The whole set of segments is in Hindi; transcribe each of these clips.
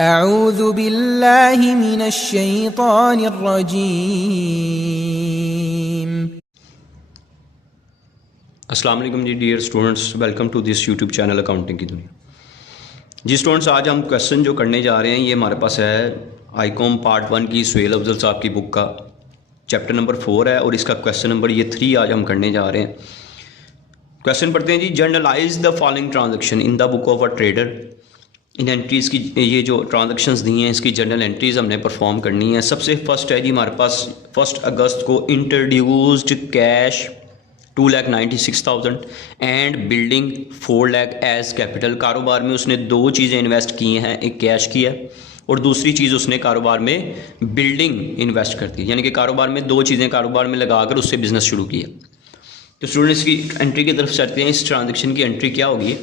अऊज़ु बिल्लाहि मिनश्शैतानिर्रजीम। अस्सलाम वालेकुम जी dear students, welcome to this YouTube channel accounting की दुनिया। जी स्टूडेंट्स, आज हम क्वेश्चन जो करने जा रहे हैं ये हमारे पास है आईकॉम पार्ट 1 की सुहेल अफजल साहब की बुक का चैप्टर नंबर 4 है और इसका क्वेश्चन नंबर ये 3 आज हम करने जा रहे हैं। क्वेश्चन पढ़ते हैं जी। Journalize the following transaction in the book of a trader. इन एंट्रीज़ की ये जो ट्रांजेक्शन्स दी हैं इसकी जर्नल एंट्रीज़ हमने परफॉर्म करनी है। सबसे फर्स्ट है जी हमारे पास 1 अगस्त को introduced cash 2,96,000 and building 4 lakh as capital. कारोबार में उसने दो चीज़ें इन्वेस्ट की हैं, एक कैश की है और दूसरी चीज़ उसने कारोबार में बिल्डिंग इन्वेस्ट कर दी, यानी कि कारोबार में दो चीज़ें कारोबार में लगाकर उससे बिजनेस शुरू किया। तो स्टूडेंट्स की एंट्री की तरफ चलते हैं। इस ट्रांजेक्शन की एंट्री क्या होगी?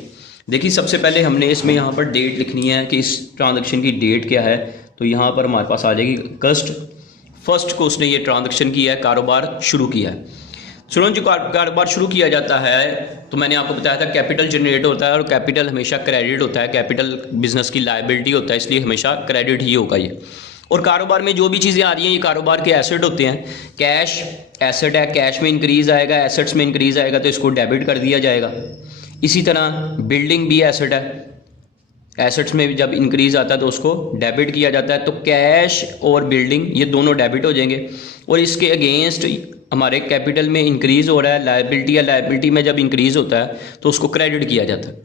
देखिए, सबसे पहले हमने इसमें यहाँ पर डेट लिखनी है कि इस ट्रांजेक्शन की डेट क्या है। तो यहाँ पर हमारे पास आ जाएगी अगस्त 1 को उसने ये ट्रांजेक्शन किया है, कारोबार शुरू किया है। सुनो, जो कारोबार शुरू किया जाता है तो मैंने आपको बताया था कैपिटल जनरेट होता है और कैपिटल हमेशा क्रेडिट होता है। कैपिटल बिजनेस की लायबिलिटी होता है, इसलिए हमेशा क्रेडिट ही होगा ये। और कारोबार में जो भी चीज़ें आ रही हैं ये कारोबार के एसेट होते हैं। कैश एसेट है, कैश में इंक्रीज़ आएगा, एसेट्स में इंक्रीज़ आएगा तो इसको डेबिट कर दिया जाएगा। इसी तरह बिल्डिंग भी एसेट है, एसेट्स में भी जब इंक्रीज़ आता है तो उसको डेबिट किया जाता है। तो कैश और बिल्डिंग ये दोनों डेबिट हो जाएंगे और इसके अगेंस्ट हमारे कैपिटल में इंक्रीज़ हो रहा है, लायबिलिटी या लायबिलिटी में जब इंक्रीज़ होता है तो उसको क्रेडिट किया जाता है।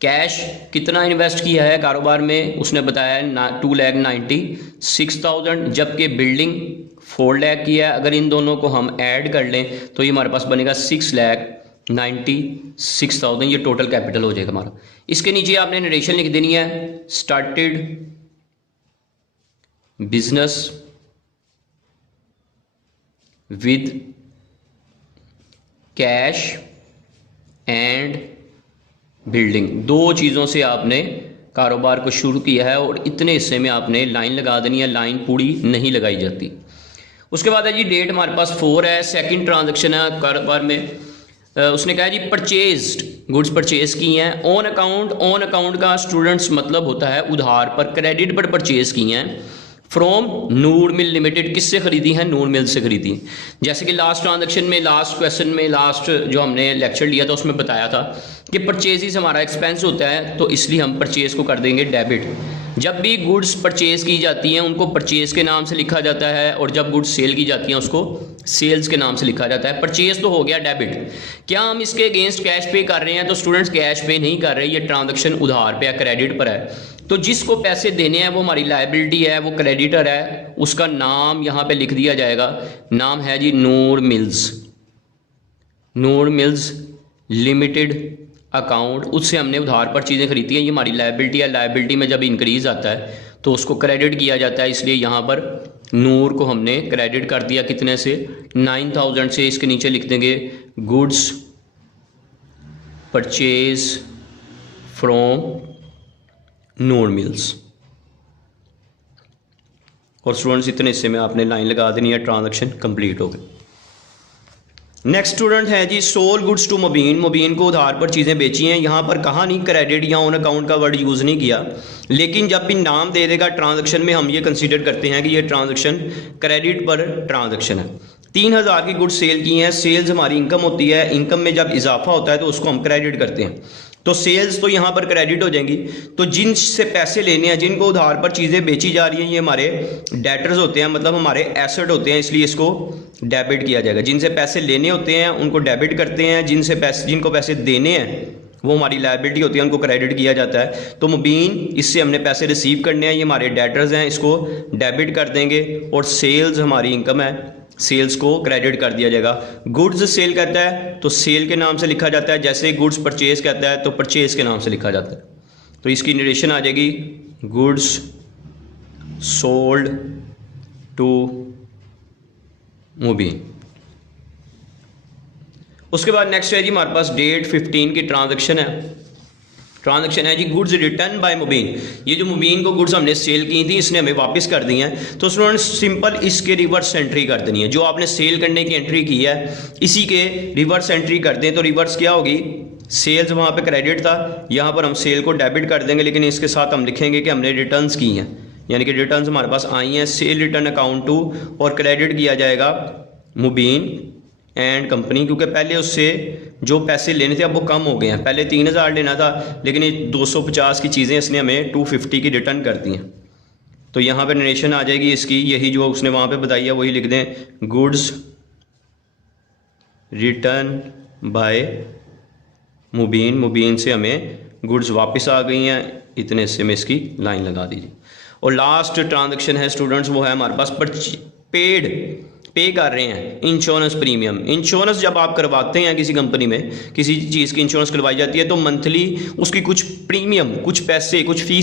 कैश कितना इन्वेस्ट किया है कारोबार में, उसने बताया है 2,96,000, जबकि बिल्डिंग 4 लाख की है। अगर इन दोनों को हम ऐड कर लें तो ये हमारे पास बनेगा 6,96,000, ये टोटल कैपिटल हो जाएगा हमारा। इसके नीचे आपने नरेशन लिख देनी है, started business with cash and building. दो चीज़ों से आपने कारोबार को शुरू किया है और इतने हिस्से में आपने लाइन लगा देनी है, लाइन पूरी नहीं लगाई जाती। उसके बाद है जी डेट हमारे पास 4 है, सेकंड ट्रांजैक्शन है कारोबार में। उसने कहा जी परचेज्ड गुड्स परचेज की हैं ऑन अकाउंट। ऑन अकाउंट का स्टूडेंट्स मतलब होता है उधार पर, क्रेडिट पर परचेज की हैं फ्रॉम नूर मिल लिमिटेड। किससे खरीदी हैं? नूर मिल से खरीदी। जैसे कि लास्ट ट्रांजैक्शन में, लास्ट क्वेश्चन में, लास्ट जो हमने लेक्चर लिया था उसमें बताया था कि परचेज हमारा एक्सपेंस होता है, तो इसलिए हम परचेज को कर देंगे डेबिट। जब भी गुड्स परचेज की जाती हैं उनको परचेज के नाम से लिखा जाता है और जब गुड्स सेल की जाती हैं उसको सेल्स के नाम से लिखा जाता है। परचेज तो हो गया डेबिट। क्या हम इसके अगेंस्ट कैश पे कर रहे हैं? तो स्टूडेंट्स कैश पे नहीं कर रहे, ये ट्रांजैक्शन उधार पे है, क्रेडिट पर है। तो जिसको पैसे देने हैं वो हमारी लायबिलिटी है, वो क्रेडिटर है, उसका नाम यहाँ पे लिख दिया जाएगा। नाम है जी नूर मिल्स, नूर मिल्स लिमिटेड अकाउंट। उससे हमने उधार पर चीज़ें खरीदी हैं, ये हमारी लायबिलिटी है। लायबिलिटी में जब इंक्रीज़ आता है तो उसको क्रेडिट किया जाता है, इसलिए यहाँ पर नूर को हमने क्रेडिट कर दिया। कितने से? 9,000 से। इसके नीचे लिख देंगे goods purchase from Noor mills. और स्टूडेंट्स इतने हिस्से में आपने लाइन लगा देनी है, ट्रांजैक्शन कंप्लीट हो गई। नेक्स्ट स्टूडेंट है जी सोल गुड्स टू मुबीन। मुबीन को उधार पर चीज़ें बेची हैं। यहाँ पर कहा नहीं क्रेडिट या ऑन अकाउंट का वर्ड यूज़ नहीं किया, लेकिन जब भी नाम दे देगा ट्रांजैक्शन में हम ये कंसीडर करते हैं कि ये ट्रांजैक्शन क्रेडिट पर ट्रांजैक्शन है। 3,000 की गुड्स सेल की हैं। सेल्स हमारी इनकम होती है, इनकम में जब इजाफा होता है तो उसको हम क्रेडिट करते हैं। तो सेल्स तो यहाँ पर क्रेडिट हो जाएंगी। तो जिनसे पैसे लेने हैं, जिनको उधार पर चीज़ें बेची जा रही हैं, ये हमारे डेटर्स होते हैं, मतलब हमारे एसेट होते हैं, इसलिए इसको डेबिट किया जाएगा। जिनसे पैसे लेने होते हैं उनको डेबिट करते हैं, जिनको पैसे देने हैं वो हमारी लायबिलिटी होती है, उनको क्रेडिट किया जाता है। तो मुबीन, इससे हमने पैसे रिसीव करने हैं, ये हमारे डेटर्स हैं, इसको डेबिट कर देंगे। और सेल्स हमारी इनकम है, सेल्स को क्रेडिट कर दिया जाएगा। गुड्स सेल कहता है तो सेल के नाम से लिखा जाता है, जैसे गुड्स परचेज कहता है तो परचेज के नाम से लिखा जाता है। तो इसकी नरेशन आ जाएगी गुड्स सोल्ड टू मुबीन। उसके बाद नेक्स्ट है जी हमारे पास डेट 15 की ट्रांजैक्शन है। ट्रांजैक्शन है जी गुड्स रिटर्न बाय मुबीन। ये जो मुबीन को गुड्स हमने सेल की थी इसने हमें वापस कर दी हैं। तो स्टूडेंट्स सिंपल इसके रिवर्स एंट्री कर देनी है। जो आपने सेल करने की एंट्री की है इसी के रिवर्स एंट्री कर दें। तो रिवर्स क्या होगी? सेल्स वहाँ पे क्रेडिट था, यहाँ पर हम सेल को डेबिट कर देंगे, लेकिन इसके साथ हम लिखेंगे कि हमने रिटर्न्स की हैं। यानी कि रिटर्न्स हमारे पास आई हैं सेल रिटर्न अकाउंट टू, और क्रेडिट किया जाएगा मुबीन एंड कंपनी, क्योंकि पहले उससे जो पैसे लेने थे अब वो कम हो गए हैं। पहले 3000 लेना था, लेकिन ये 250 की चीज़ें इसने हमें 250 की रिटर्न कर दी हैं। तो यहाँ पे नरेशन आ जाएगी इसकी, यही जो उसने वहाँ पे बताई है वही लिख दें, गुड्स रिटर्न बाय मुबीन, मुबीन से हमें गुड्स वापस आ गई हैं, इतने से में इसकी लाइन लगा दीजिए। और लास्ट ट्रांजैक्शन है स्टूडेंट्स, वो है हमारे पास पे कर रहे हैं इंश्योरेंस प्रीमियम। इंश्योरेंस जब आप करवाते हैं किसी कंपनी में, किसी चीज़ की इंश्योरेंस करवाई जाती है तो मंथली उसकी कुछ प्रीमियम, कुछ पैसे, कुछ फीस